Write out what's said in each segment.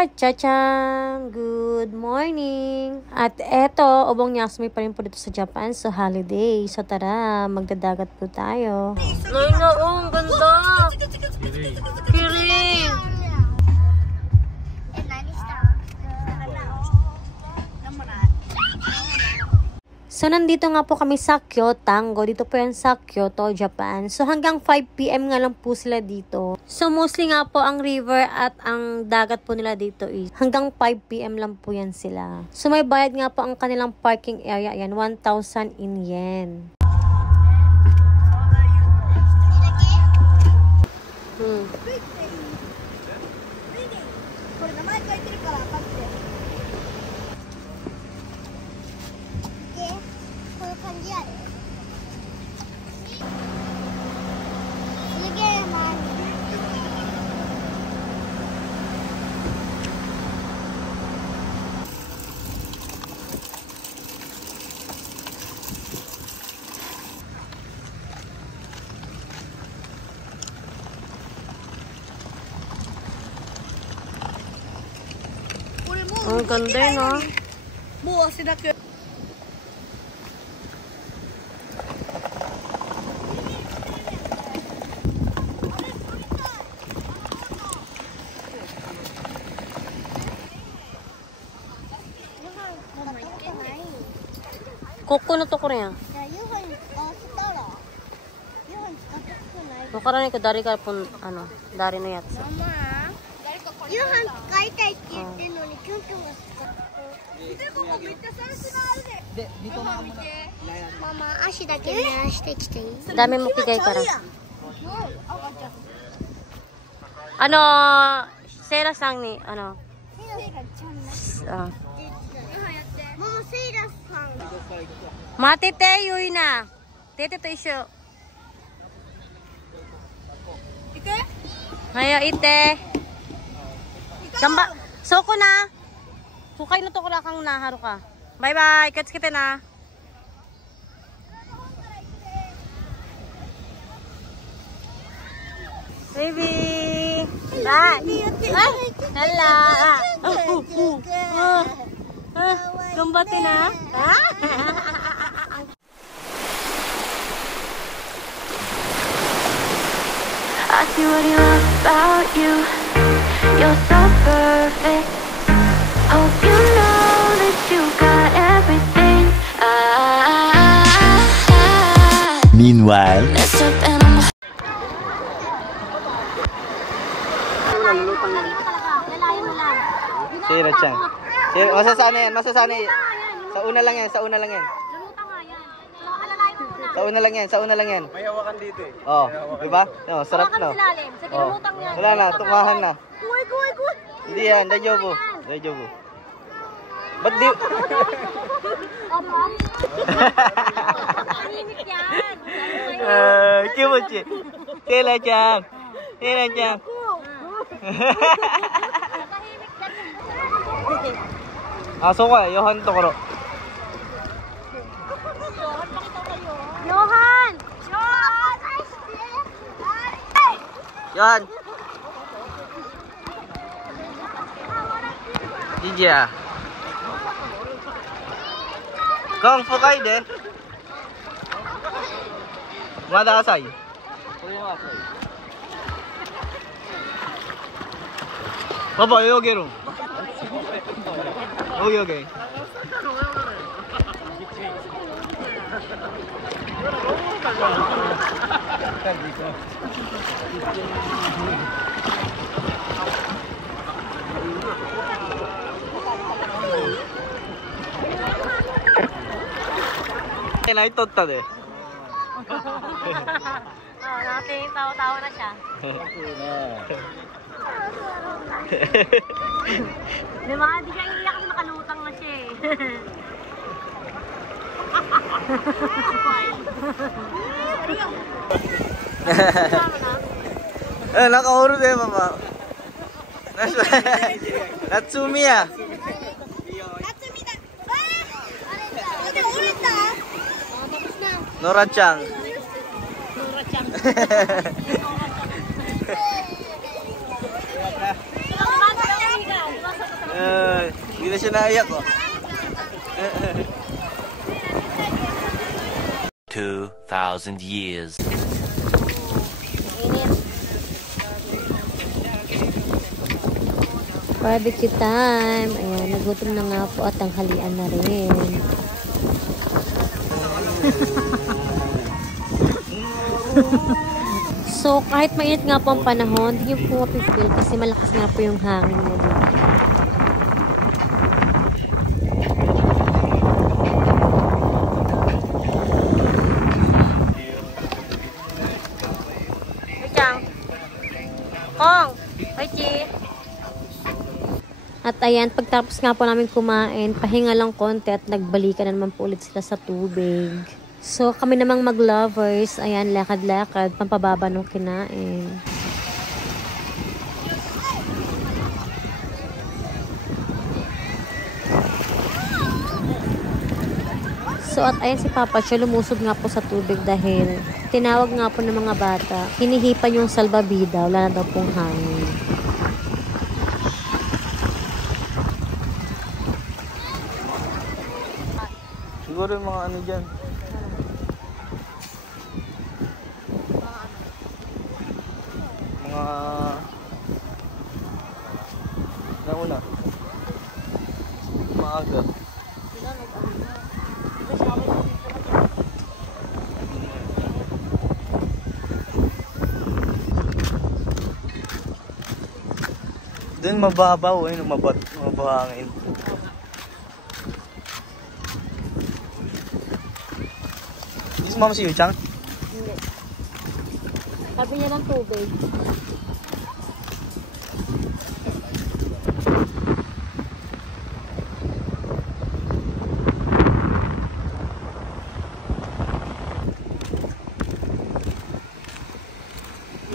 ka-chachang! Good morning! At eto, ubong nyasmi pa rin po dito sa Japan sa holiday. So tara, magdadagat po tayo. Lola, oh, ang ganda! Kiring! So, nandito nga po kami sa Kyotango. Dito po yan sa Kyoto, Japan. So, hanggang 5 PM nga lang po sila dito. So, mostly nga po ang river at ang dagat po nila dito is hanggang 5 PM lang po yan sila. So, may bayad nga po ang kanilang parking area. Ayan, 1,000 in yen. Ang ganda, no? Buo sila ko. Coconut ko rin. Makarani ko dari ka po, ano, dari na yatsa. Yuhan, kaitaiって言ってんのにキョンキョンが使った。見てここめっちゃ三種あるで。ママ、足だけ濡らしてきていい？ Dami mo kigay para. Ano, Sera sang ni, ano? Mama, Seiraさん。 Matite, yui na. Tete to isyo. Ite? Haya, ite. Gamba, soko na. Sukay na to ko kang naharo ka. Bye bye, catch kita na. Baby. Bye. Ay, hala. Gambate na. I see what you love about you. You're so perfect. Hope you know that you got everything. Meanwhile, Mess up and I'm Sira Chang. Masasana yan, masasana yan. Sa una lang yan, sa una lang yan. Sa una lang yan, sa una lang yan. May hawakan dito eh. Oh, di ba? No, sarap no. Oh. Wala na, tumahan na. Hindi yan, dajobo. Dajobo. Ba't di... Kimochi. Sira Chang. Sira Chang. Ah, so ka, Johan Tokoro. Johan! Johan! Jijia. Kung fukai de. Mada asai. Papa, yogeru. Okay. Naitotta de. Nating tawa-tawa na siya. Di ba? Di siya iiyak kasi nakalutang na siya eh. Nakahuro de, mama. Natsumi ya. Nora Chang. na siya naiyak, oh. 2,000 years. Barbecue time. Ayan, nagutom na nga po at tanghalian na rin. So, kahit mainit nga po ang panahon, hindi nyo po mapipil kasi malakas nga po yung hangin mo dito. At ayan, pagtapos nga po namin kumain, pahinga lang konti at nagbalikan na naman po ulit sila sa tubig. So, kami namang mag-lovers, ayan, lakad-lakad, pampababa nung kinain. So, at ayan si Papa siya, lumusog nga po sa tubig dahil tinawag nga po ng mga bata, hinihipan yung salbabida, wala na daw pong hangin. Siguro yung mga ano dyan. Mga... nauna. Maaga. Doon mababaw eh, mabahangin. Mama si Yuchang? Hindi. Sabi niya ng tubig.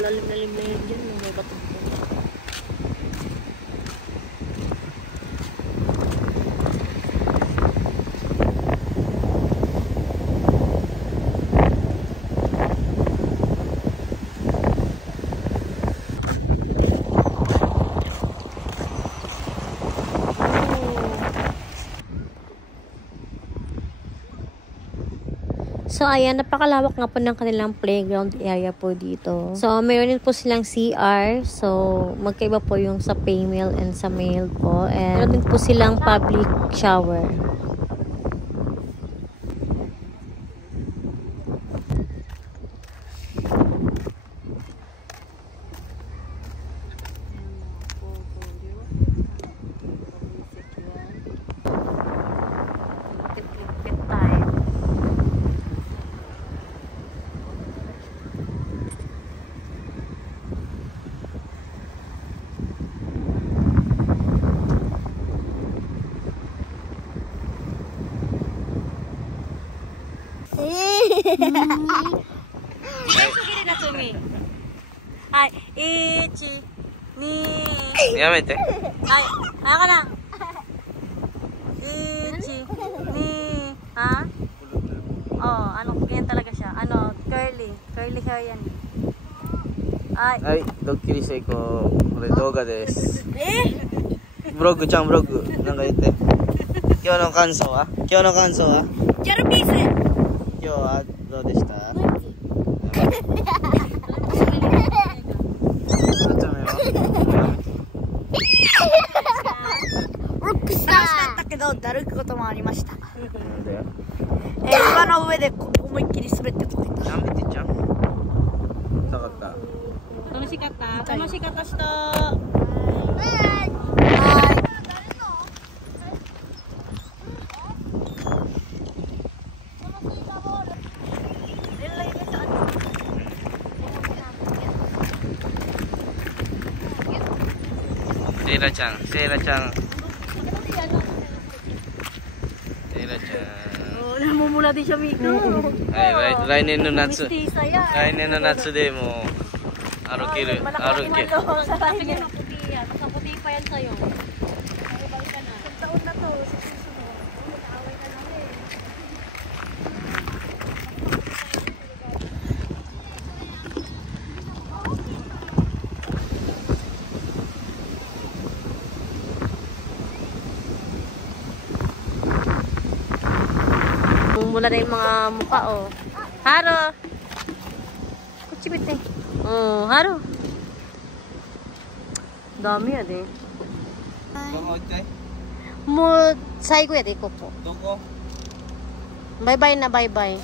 Lalim-lalim na yun dyan. May bato. So, ayan, napakalawak nga po ng kanilang playground area po dito. So, mayroon din po silang CR. So, magkaiba po yung sa female and sa male po. And mayroon din po silang public shower. Ay, ichi, ni. Yamete. Ay, ayaw ka na. Ichi, ni. Ha? Oh, ano, ganyan talaga siya. Ano, curly. Curly hair yan. Ay. Ay, dokkiri seiko. Kore douga desu. Vlogちゃん vlog なんか言って。今日の感想は？今日の感想は？ギャルピース。今日はどうでした？だるくこともありました。なんだよ。岩の上で思いっきり滑ってこけた。やめてちゃん。下がった。楽しかった。楽しかった人。セイラちゃん、セイラちゃん。Namumula din siya, Miko. Ay, 来年の夏。来年の夏でもう歩ける。歩け。Sa taas niya ng puti yan. Nakaputi pa yan sa'yo. Nakibay ka na. Isang taon na to. Away ka namin. Simula na yung mga mukha, oh. Haro! Kuchibit eh. Oh, haro. Dami yan eh. Mo, say ko yan eh, Coco. Bye-bye na, bye-bye.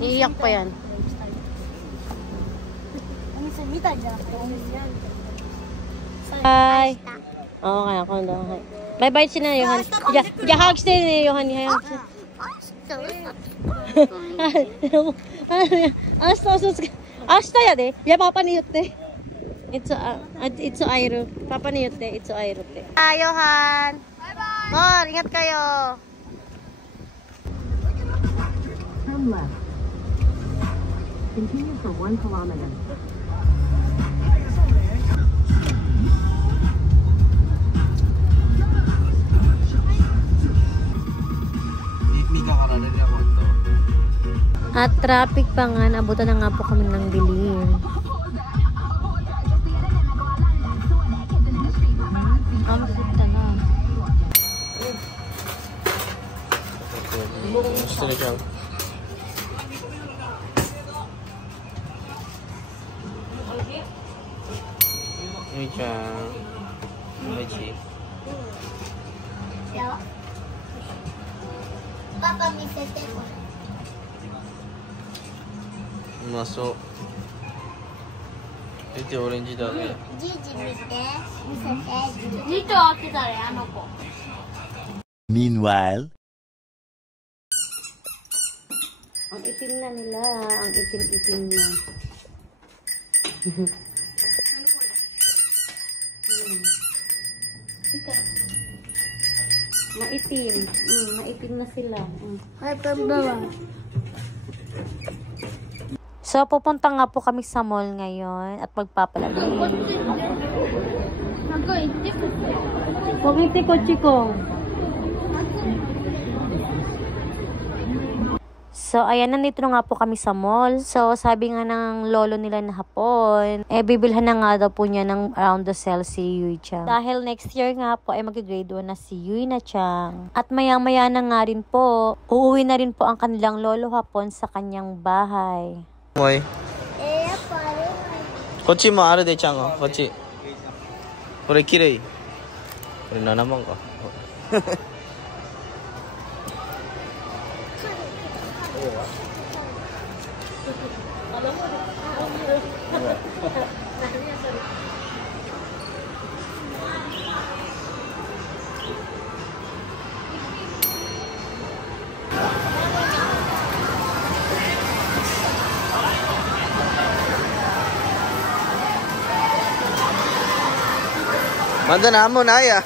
Iiyak pa yan. Bye! Oo nga, ako na. Bye-bye siya na, Johan. Ja-hug siya na, Johan. Asta ya de. Ya papa ni yotte. It's Airo. Papa ni yotte. It's Airo te. Johan. Bye-bye. Mor, ingat kayo. Turn left. Continue for 1 kilometer. At traffic pa nga, nabutan na nga po kami ng dilim. Kamusta na? Papa, misete ko. うまそう出てオレンジだねじいじ見て、見せて。じいと開けたらあの子。 Meanwhile, Ang itim na nila. Ang itim-itim na. Maitim. Maitim na sila. Ay, pambawa. So, pupunta nga po kami sa mall ngayon at magpapalamig. Huwag iti ko, chikong. So, ayan, nandito na nga po kami sa mall. So, sabi nga ng lolo nila na hapon, bibilhan na nga daw po niya ng around the cell si Yui Chang. Dahil next year nga po, mag-grade 1 na si Yui na Chang. At maya-maya na nga rin po, uuwi na rin po ang kanilang lolo hapon sa kanyang bahay. もういいやっぱあれこっちもあるでちゃんがこっちこれきれいこれ7万かまだなんもないや。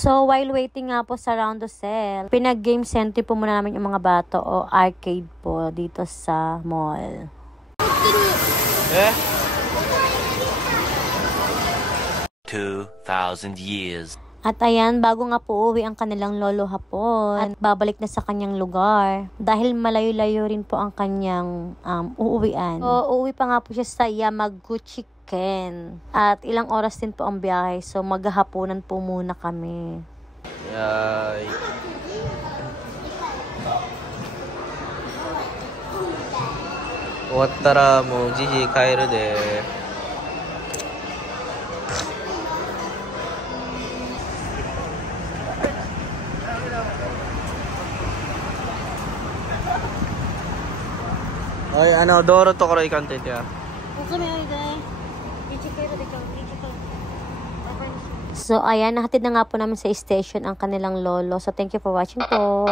So, while waiting nga po sa round the cell, pinag-game center po muna namin yung mga bato o arcade po dito sa mall. 2,000 years. At ayan, bago nga po uwi ang kanilang lolo hapon at babalik na sa kanyang lugar dahil malayo-layo rin po ang kanyang uuwian. So, uuwi pa nga po siya sa Yamaguchi Ken. At ilang oras din po ang biyahe. So, maghahaponan po muna kami. Yay. Owattara mo Gigi kaeru de. Oy, ano, Doro tokoro ikante ya. So, ayan, nahatid na nga po namin sa station ang kanilang lolo. So, thank you for watching po.